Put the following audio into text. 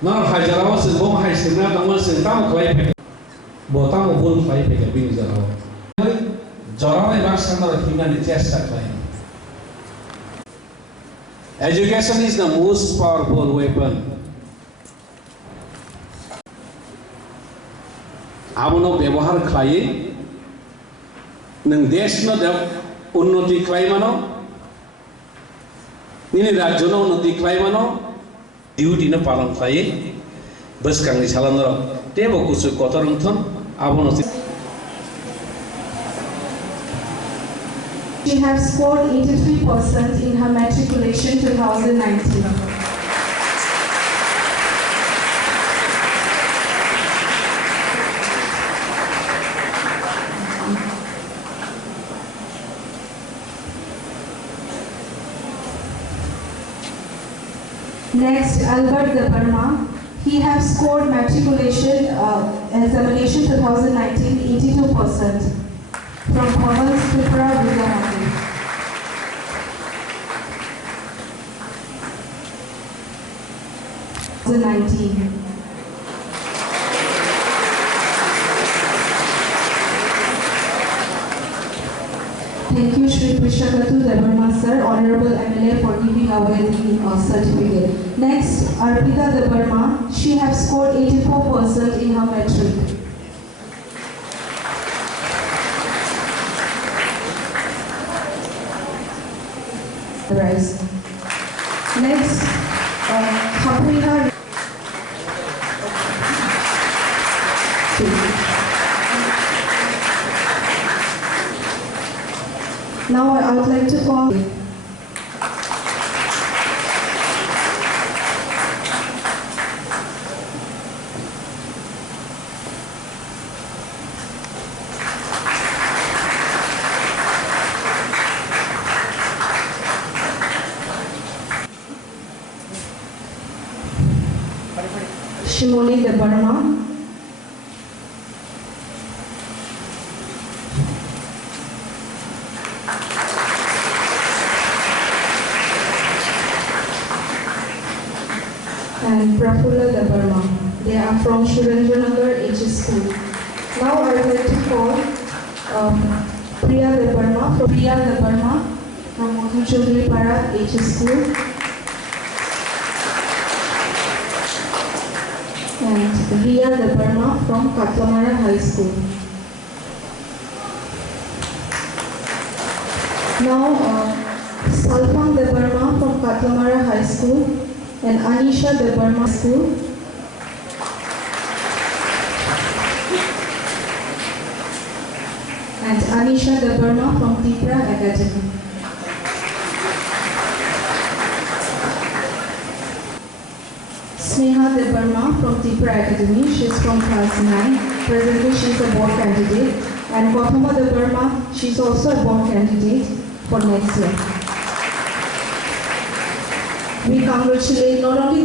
Nor Hajarao is Bom Haisina, the ones in Tam Clay, Botam Bull Clay, being Jarao. Jarao Maxan or humanity test claim. Education is the most powerful weapon. Abono ବ୍ୟବହାର ଖାଇ नों देशनो उन्नति खालामनो निनि राज्यनो उन्नति खालामनो डिउटिनो पालन खाई बसकांनि सालानो तेबो कुसु कतरंथन abono She has scored 83% in her matriculation 2019. Next, Albert de Burma. He has scored matriculation examination 2019 82% from Mohanpur Sub-Divisional. 2019. Thank you, Shri Prishakatu Debarma sir, Honorable MLA, for giving away the certificate. Next, Arpita Debarma. She has scored 84% in her metric. Rise. Next, Kaprina. Now I would like to call Shimoli de Burma. And Prafulla de Burma. They are from Surendranagar HS School. Now I would like to call Priya de Burma from Mohanpur HS School. And Riya de Burma from Katlamara High School. Now Salpang de Burma from Katlamara High School. And Anisha de Burma School. And Anisha de Burma from Tipra Academy. Sneha de Burma from Tipra Academy. She is from class 9. Presently she is a board candidate. And Gautama de Burma, she is also a board candidate for next year. We congratulate not only